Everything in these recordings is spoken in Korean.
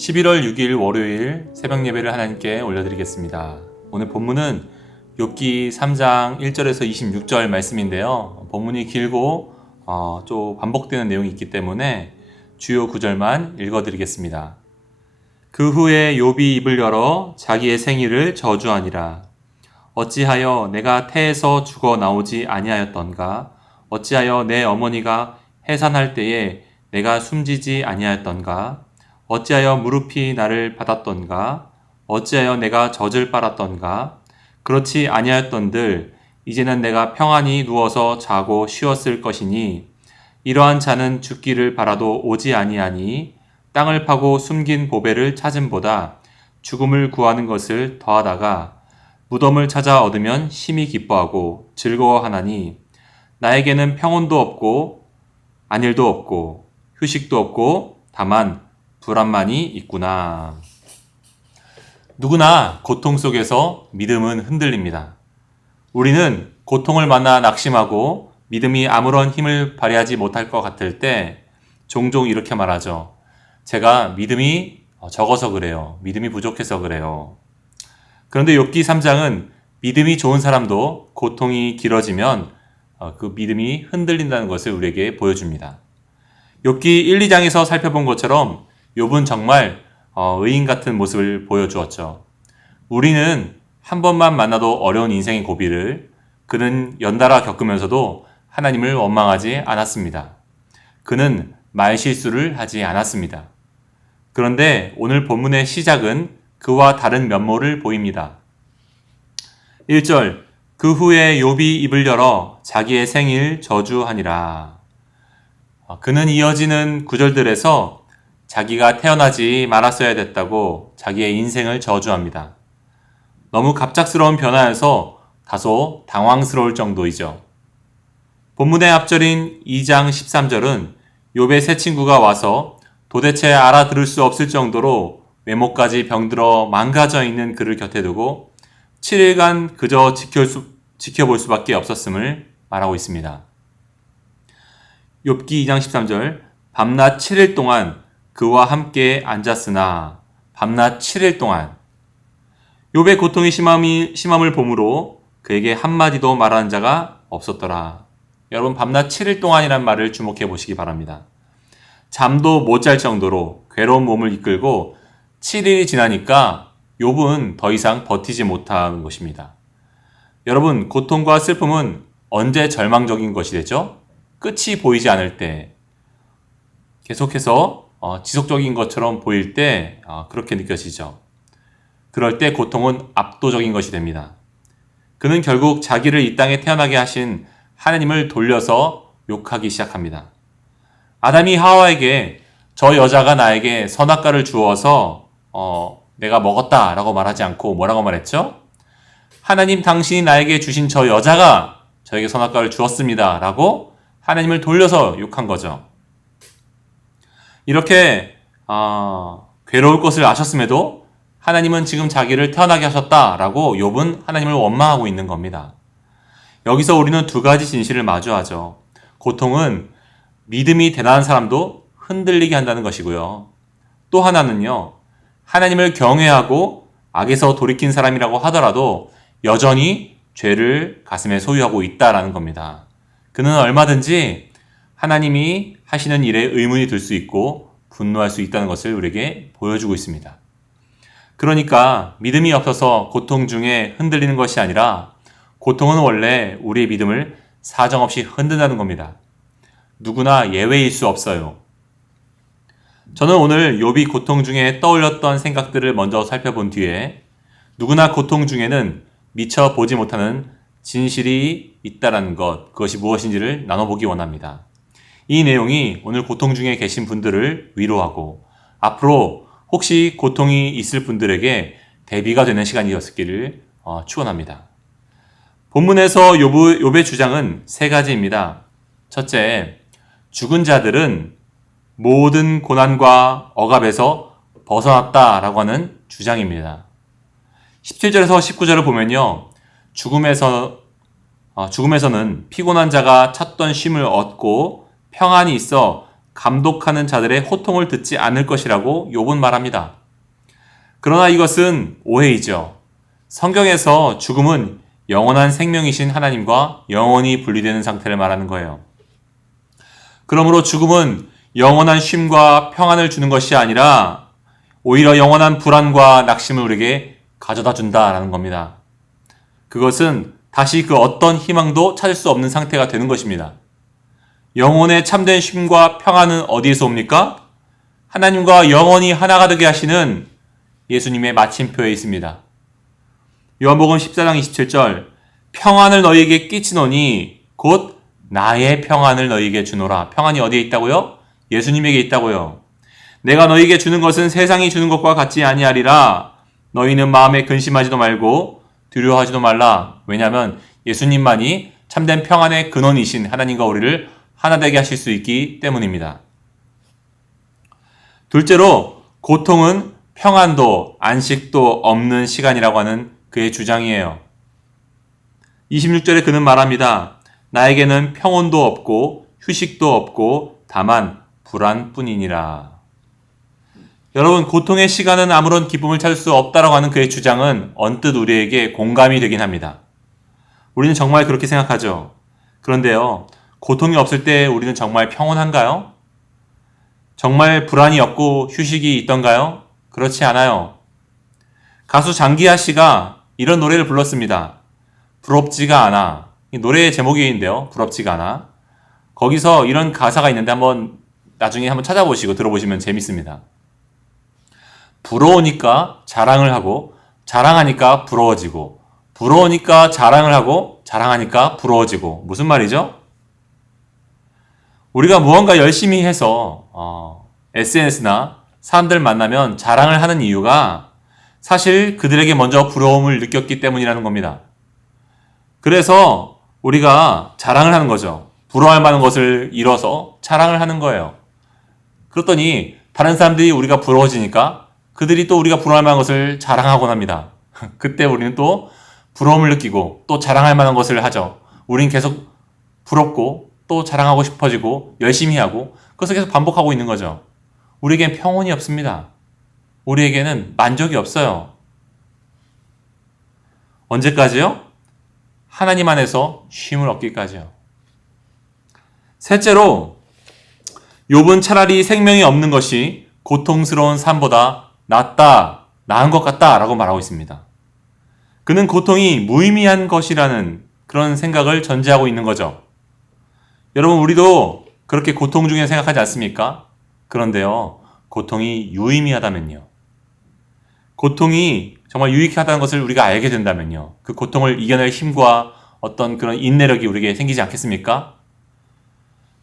11월 6일 월요일 새벽 예배를 하나님께 올려드리겠습니다. 오늘 본문은 욥기 3장 1절에서 26절 말씀인데요. 본문이 길고 좀 반복되는 내용이 있기 때문에 주요 구절만 읽어드리겠습니다. 그 후에 욥이 입을 열어 자기의 생일을 저주하니라. 어찌하여 내가 태에서 죽어 나오지 아니하였던가? 어찌하여 내 어머니가 해산할 때에 내가 숨지지 아니하였던가? 어찌하여 무릎이 나를 받았던가? 어찌하여 내가 젖을 빨았던가? 그렇지 아니하였던들 이제는 내가 평안히 누워서 자고 쉬었을 것이니 이러한 자는 죽기를 바라도 오지 아니하니 땅을 파고 숨긴 보배를 찾음보다 죽음을 구하는 것을 더하다가 무덤을 찾아 얻으면 심히 기뻐하고 즐거워하나니 나에게는 평온도 없고 안일도 없고 휴식도 없고 다만 불안만이 있구나. 누구나 고통 속에서 믿음은 흔들립니다. 우리는 고통을 만나 낙심하고 믿음이 아무런 힘을 발휘하지 못할 것 같을 때 종종 이렇게 말하죠. 제가 믿음이 적어서 그래요. 믿음이 부족해서 그래요. 그런데 욥기 3장은 믿음이 좋은 사람도 고통이 길어지면 그 믿음이 흔들린다는 것을 우리에게 보여줍니다. 욥기 1, 2장에서 살펴본 것처럼 욥은 정말 의인 같은 모습을 보여주었죠. 우리는 한 번만 만나도 어려운 인생의 고비를 그는 연달아 겪으면서도 하나님을 원망하지 않았습니다. 그는 말실수를 하지 않았습니다. 그런데 오늘 본문의 시작은 그와 다른 면모를 보입니다. 1절 그 후에 욥이 입을 열어 자기의 생일 저주하니라. 그는 이어지는 구절들에서 자기가 태어나지 말았어야 됐다고 자기의 인생을 저주합니다. 너무 갑작스러운 변화여서 다소 당황스러울 정도이죠. 본문의 앞절인 2장 13절은 욥의 새 친구가 와서 도대체 알아들을 수 없을 정도로 외모까지 병들어 망가져 있는 그를 곁에 두고 7일간 그저 지켜볼 수밖에 없었음을 말하고 있습니다. 욥기 2장 13절 밤낮 7일 동안 그와 함께 앉았으나 밤낮 7일 동안 욥의 고통이 심함을 보므로 그에게 한마디도 말하는 자가 없었더라. 여러분 밤낮 7일 동안이란 말을 주목해 보시기 바랍니다. 잠도 못 잘 정도로 괴로운 몸을 이끌고 7일이 지나니까 욥은 더 이상 버티지 못하는 것입니다. 여러분 고통과 슬픔은 언제 절망적인 것이 되죠? 끝이 보이지 않을 때 계속해서 지속적인 것처럼 보일 때 그렇게 느껴지죠. 그럴 때 고통은 압도적인 것이 됩니다. 그는 결국 자기를 이 땅에 태어나게 하신 하나님을 돌려서 욕하기 시작합니다. 아담이 하와에게 저 여자가 나에게 선악과를 주어서 내가 먹었다라고 말하지 않고 뭐라고 말했죠? 하나님 당신이 나에게 주신 저 여자가 저에게 선악과를 주었습니다 라고 하나님을 돌려서 욕한 거죠. 이렇게 괴로울 것을 아셨음에도 하나님은 지금 자기를 태어나게 하셨다라고 욥은 하나님을 원망하고 있는 겁니다. 여기서 우리는 두 가지 진실을 마주하죠. 고통은 믿음이 대단한 사람도 흔들리게 한다는 것이고요. 또 하나는요. 하나님을 경외하고 악에서 돌이킨 사람이라고 하더라도 여전히 죄를 가슴에 소유하고 있다라는 겁니다. 그는 얼마든지 하나님이 하시는 일에 의문이 들 수 있고 분노할 수 있다는 것을 우리에게 보여주고 있습니다. 그러니까 믿음이 없어서 고통 중에 흔들리는 것이 아니라 고통은 원래 우리의 믿음을 사정없이 흔든다는 겁니다. 누구나 예외일 수 없어요. 저는 오늘 욥이 고통 중에 떠올렸던 생각들을 먼저 살펴본 뒤에 누구나 고통 중에는 미처 보지 못하는 진실이 있다는 것, 그것이 무엇인지를 나눠보기 원합니다. 이 내용이 오늘 고통 중에 계신 분들을 위로하고 앞으로 혹시 고통이 있을 분들에게 대비가 되는 시간이었기를 축원합니다. 본문에서 욥의 주장은 세 가지입니다. 첫째, 죽은 자들은 모든 고난과 억압에서 벗어났다라고 하는 주장입니다. 17절에서 19절을 보면요. 죽음에서는 피곤한 자가 찾던 쉼을 얻고 평안이 있어 감독하는 자들의 호통을 듣지 않을 것이라고 욥은 말합니다. 그러나 이것은 오해이죠. 성경에서 죽음은 영원한 생명이신 하나님과 영원히 분리되는 상태를 말하는 거예요. 그러므로 죽음은 영원한 쉼과 평안을 주는 것이 아니라 오히려 영원한 불안과 낙심을 우리에게 가져다 준다라는 겁니다. 그것은 다시 그 어떤 희망도 찾을 수 없는 상태가 되는 것입니다. 영혼의 참된 쉼과 평안은 어디에서 옵니까? 하나님과 영원히 하나가 되게 하시는 예수님의 마침표에 있습니다. 요한복음 14장 27절 평안을 너희에게 끼치노니 곧 나의 평안을 너희에게 주노라. 평안이 어디에 있다고요? 예수님에게 있다고요. 내가 너희에게 주는 것은 세상이 주는 것과 같지 아니하리라. 너희는 마음에 근심하지도 말고 두려워하지도 말라. 왜냐하면 예수님만이 참된 평안의 근원이신 하나님과 우리를 하나 되게 하실 수 있기 때문입니다. 둘째로 고통은 평안도 안식도 없는 시간이라고 하는 그의 주장이에요. 26절에 그는 말합니다. 나에게는 평온도 없고 휴식도 없고 다만 불안뿐이니라. 여러분, 고통의 시간은 아무런 기쁨을 찾을 수 없다라고 하는 그의 주장은 언뜻 우리에게 공감이 되긴 합니다. 우리는 정말 그렇게 생각하죠. 그런데요, 고통이 없을 때 우리는 정말 평온한가요? 정말 불안이 없고 휴식이 있던가요? 그렇지 않아요. 가수 장기하 씨가 이런 노래를 불렀습니다. 부럽지가 않아. 이 노래의 제목인데요. 부럽지가 않아. 거기서 이런 가사가 있는데 나중에 한번 찾아보시고 들어보시면 재밌습니다. 부러우니까 자랑을 하고 자랑하니까 부러워지고 부러우니까 자랑을 하고 자랑하니까 부러워지고. 무슨 말이죠? 우리가 무언가 열심히 해서 SNS나 사람들 만나면 자랑을 하는 이유가 사실 그들에게 먼저 부러움을 느꼈기 때문이라는 겁니다. 그래서 우리가 자랑을 하는 거죠. 부러워할 만한 것을 이뤄서 자랑을 하는 거예요. 그랬더니 다른 사람들이 우리가 부러워지니까 그들이 또 우리가 부러워할 만한 것을 자랑하곤 합니다. 그때 우리는 또 부러움을 느끼고 또 자랑할 만한 것을 하죠. 우리는 계속 부럽고 또 자랑하고 싶어지고 열심히 하고 그것을 계속 반복하고 있는 거죠. 우리에겐 평온이 없습니다. 우리에게는 만족이 없어요. 언제까지요? 하나님 안에서 쉼을 얻기까지요. 셋째로 욥은 차라리 생명이 없는 것이 고통스러운 삶보다 나은 것 같다라고 말하고 있습니다. 그는 고통이 무의미한 것이라는 그런 생각을 전제하고 있는 거죠. 여러분, 우리도 그렇게 고통 중에 생각하지 않습니까? 그런데요, 고통이 유의미하다면요. 고통이 정말 유익하다는 것을 우리가 알게 된다면요. 그 고통을 이겨낼 힘과 어떤 그런 인내력이 우리에게 생기지 않겠습니까?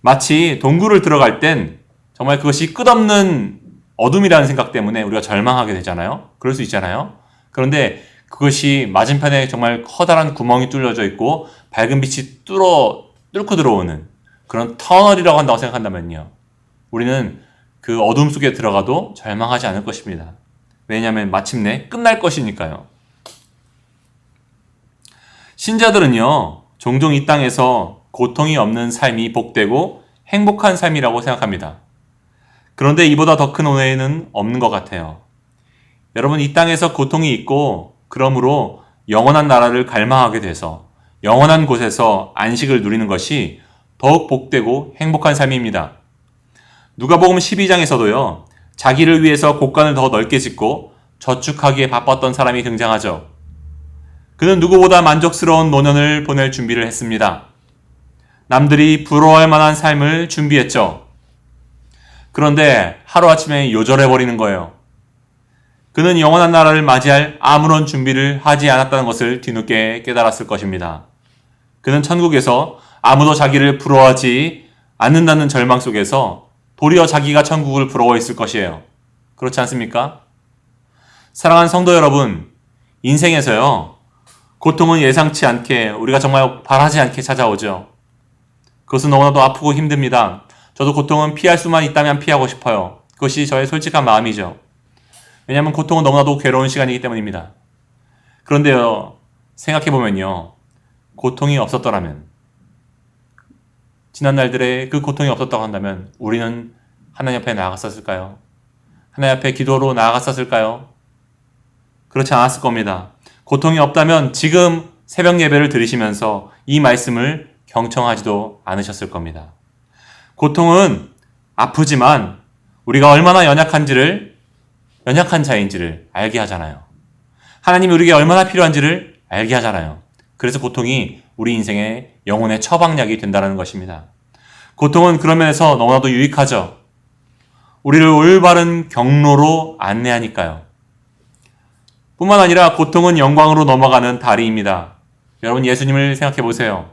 마치 동굴을 들어갈 땐 정말 그것이 끝없는 어둠이라는 생각 때문에 우리가 절망하게 되잖아요. 그럴 수 있잖아요. 그런데 그것이 맞은편에 정말 커다란 구멍이 뚫려져 있고 밝은 빛이 뚫고 들어오는 그런 터널이라고 한다고 생각한다면요. 우리는 그 어둠 속에 들어가도 절망하지 않을 것입니다. 왜냐하면 마침내 끝날 것이니까요. 신자들은요, 종종 이 땅에서 고통이 없는 삶이 복되고 행복한 삶이라고 생각합니다. 그런데 이보다 더 큰 오해는 없는 것 같아요. 여러분, 이 땅에서 고통이 있고 그러므로 영원한 나라를 갈망하게 돼서 영원한 곳에서 안식을 누리는 것이 더욱 복되고 행복한 삶입니다. 누가복음 12장에서도요. 자기를 위해서 곳간을 더 넓게 짓고 저축하기에 바빴던 사람이 등장하죠. 그는 누구보다 만족스러운 노년을 보낼 준비를 했습니다. 남들이 부러워할 만한 삶을 준비했죠. 그런데 하루아침에 요절해버리는 거예요. 그는 영원한 나라를 맞이할 아무런 준비를 하지 않았다는 것을 뒤늦게 깨달았을 것입니다. 그는 천국에서 아무도 자기를 부러워하지 않는다는 절망 속에서 도리어 자기가 천국을 부러워했을 것이에요. 그렇지 않습니까? 사랑하는 성도 여러분, 인생에서요, 고통은 예상치 않게, 우리가 정말 바라지 않게 찾아오죠. 그것은 너무나도 아프고 힘듭니다. 저도 고통은 피할 수만 있다면 피하고 싶어요. 그것이 저의 솔직한 마음이죠. 왜냐하면 고통은 너무나도 괴로운 시간이기 때문입니다. 그런데요, 생각해보면요, 고통이 없었더라면, 지난 날들에 그 고통이 없었다고 한다면 우리는 하나님 앞에 나아갔었을까요? 하나님 앞에 기도로 나아갔었을까요? 그렇지 않았을 겁니다. 고통이 없다면 지금 새벽 예배를 들으시면서 이 말씀을 경청하지도 않으셨을 겁니다. 고통은 아프지만 우리가 얼마나 연약한 자인지를 알게 하잖아요. 하나님이 우리에게 얼마나 필요한지를 알게 하잖아요. 그래서 고통이 우리 인생의 영혼의 처방약이 된다는 것입니다. 고통은 그런 면에서 너무나도 유익하죠. 우리를 올바른 경로로 안내하니까요. 뿐만 아니라 고통은 영광으로 넘어가는 다리입니다. 여러분 예수님을 생각해 보세요.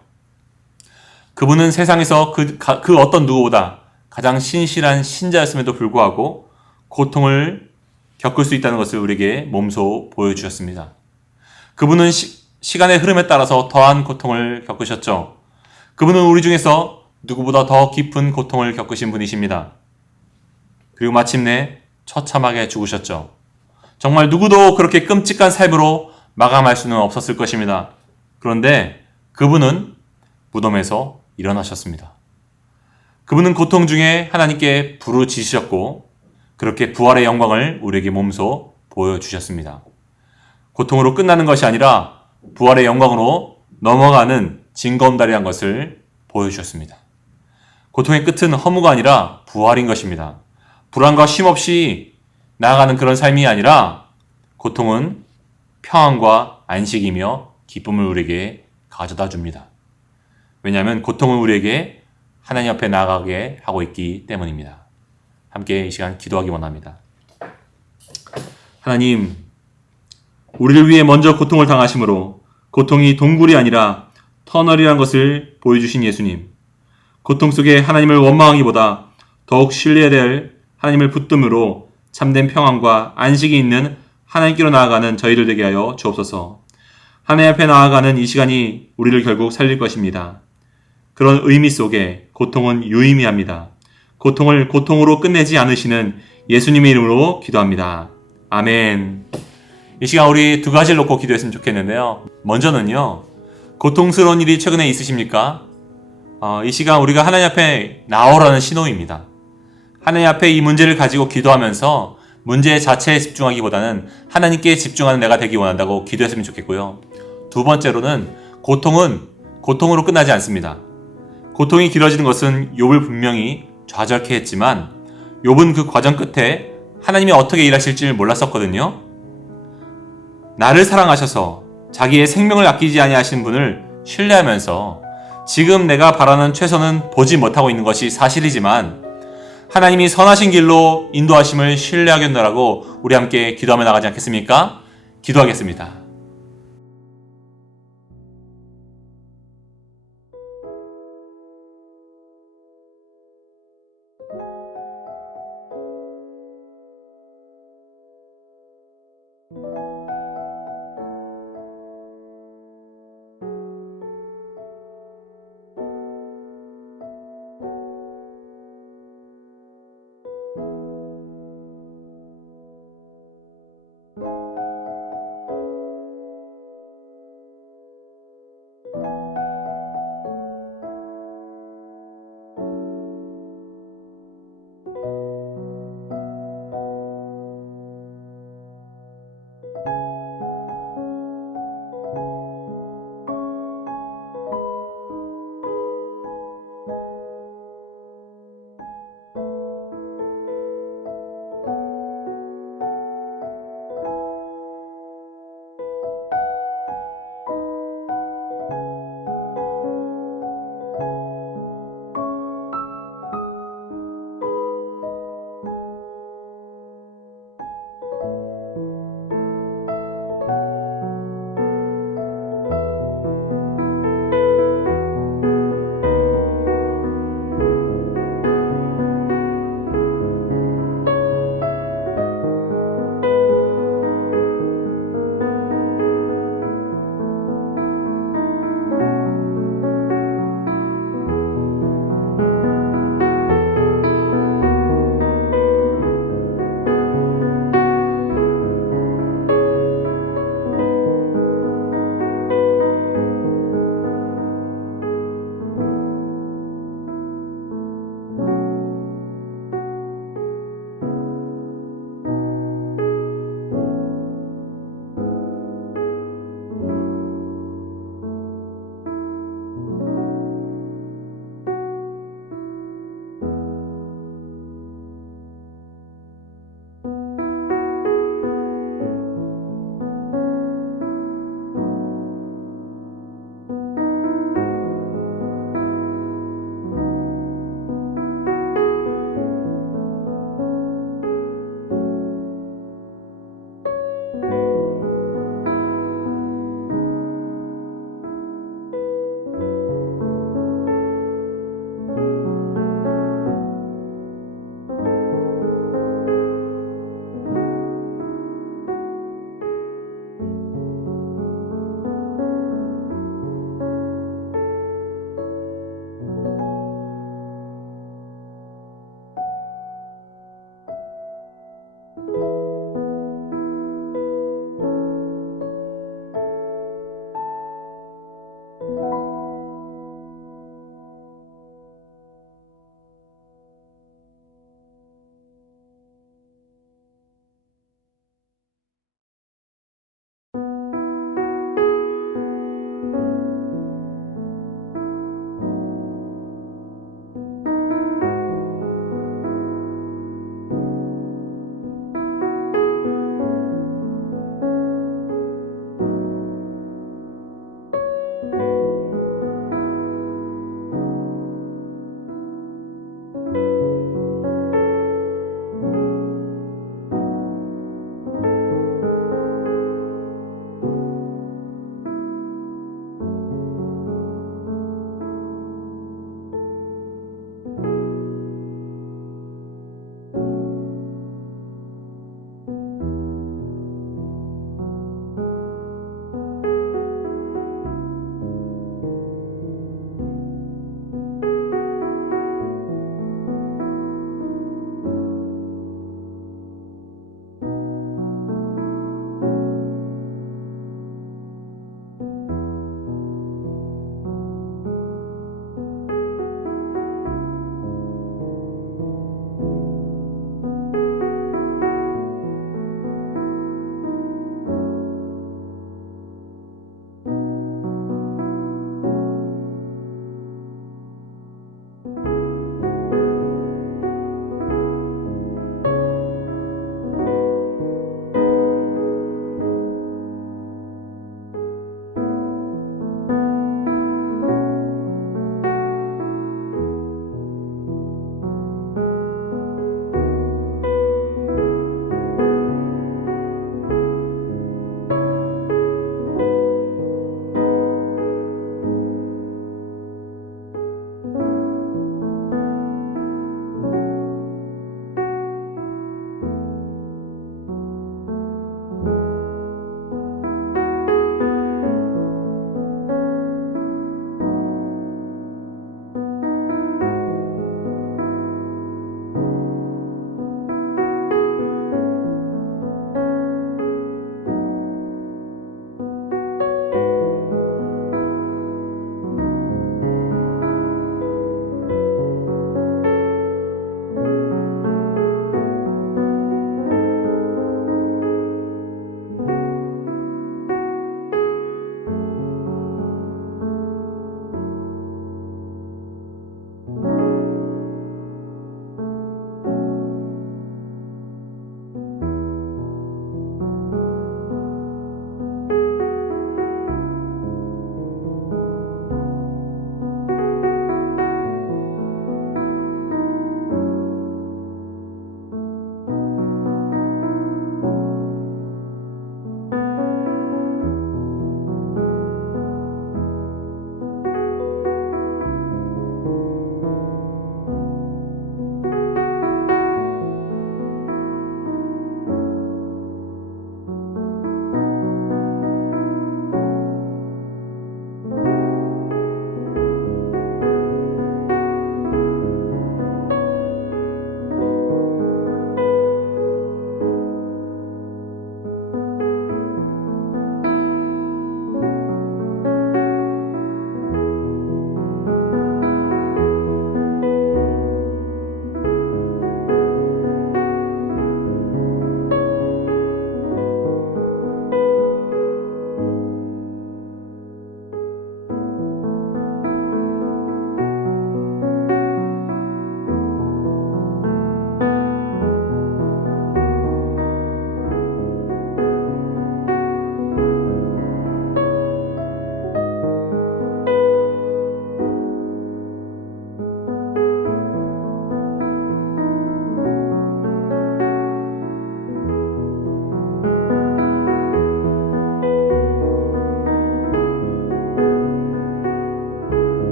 그분은 세상에서 그 어떤 누구보다 가장 신실한 신자였음에도 불구하고 고통을 겪을 수 있다는 것을 우리에게 몸소 보여주셨습니다. 그분은 시간의 흐름에 따라서 더한 고통을 겪으셨죠. 그분은 우리 중에서 누구보다 더 깊은 고통을 겪으신 분이십니다. 그리고 마침내 처참하게 죽으셨죠. 정말 누구도 그렇게 끔찍한 삶으로 마감할 수는 없었을 것입니다. 그런데 그분은 무덤에서 일어나셨습니다. 그분은 고통 중에 하나님께 부르짖으셨고 그렇게 부활의 영광을 우리에게 몸소 보여주셨습니다. 고통으로 끝나는 것이 아니라 부활의 영광으로 넘어가는 징검다리란 것을 보여주셨습니다. 고통의 끝은 허무가 아니라 부활인 것입니다. 불안과 쉼 없이 나아가는 그런 삶이 아니라 고통은 평안과 안식이며 기쁨을 우리에게 가져다 줍니다. 왜냐하면 고통은 우리에게 하나님 앞에 나아가게 하고 있기 때문입니다. 함께 이 시간 기도하기 원합니다. 하나님, 우리를 위해 먼저 고통을 당하심으로 고통이 동굴이 아니라 터널이라는 것을 보여주신 예수님, 고통 속에 하나님을 원망하기보다 더욱 신뢰해야 될 하나님을 붙듦으로 참된 평안과 안식이 있는 하나님께로 나아가는 저희들 되게 하여 주옵소서. 하나님 앞에 나아가는 이 시간이 우리를 결국 살릴 것입니다. 그런 의미 속에 고통은 유의미합니다. 고통을 고통으로 끝내지 않으시는 예수님의 이름으로 기도합니다. 아멘. 이 시간 우리 두 가지를 놓고 기도했으면 좋겠는데요. 먼저는요, 고통스러운 일이 최근에 있으십니까? 이 시간 우리가 하나님 앞에 나오라는 신호입니다. 하나님 앞에 이 문제를 가지고 기도하면서 문제 자체에 집중하기보다는 하나님께 집중하는 내가 되기 원한다고 기도했으면 좋겠고요. 두 번째로는 고통은 고통으로 끝나지 않습니다. 고통이 길어지는 것은 욥을 분명히 좌절케 했지만 욥은 그 과정 끝에 하나님이 어떻게 일하실지 몰랐었거든요. 나를 사랑하셔서 자기의 생명을 아끼지 아니하신 분을 신뢰하면서 지금 내가 바라는 최선은 보지 못하고 있는 것이 사실이지만 하나님이 선하신 길로 인도하심을 신뢰하겠노라고 우리 함께 기도하며 나가지 않겠습니까? 기도하겠습니다.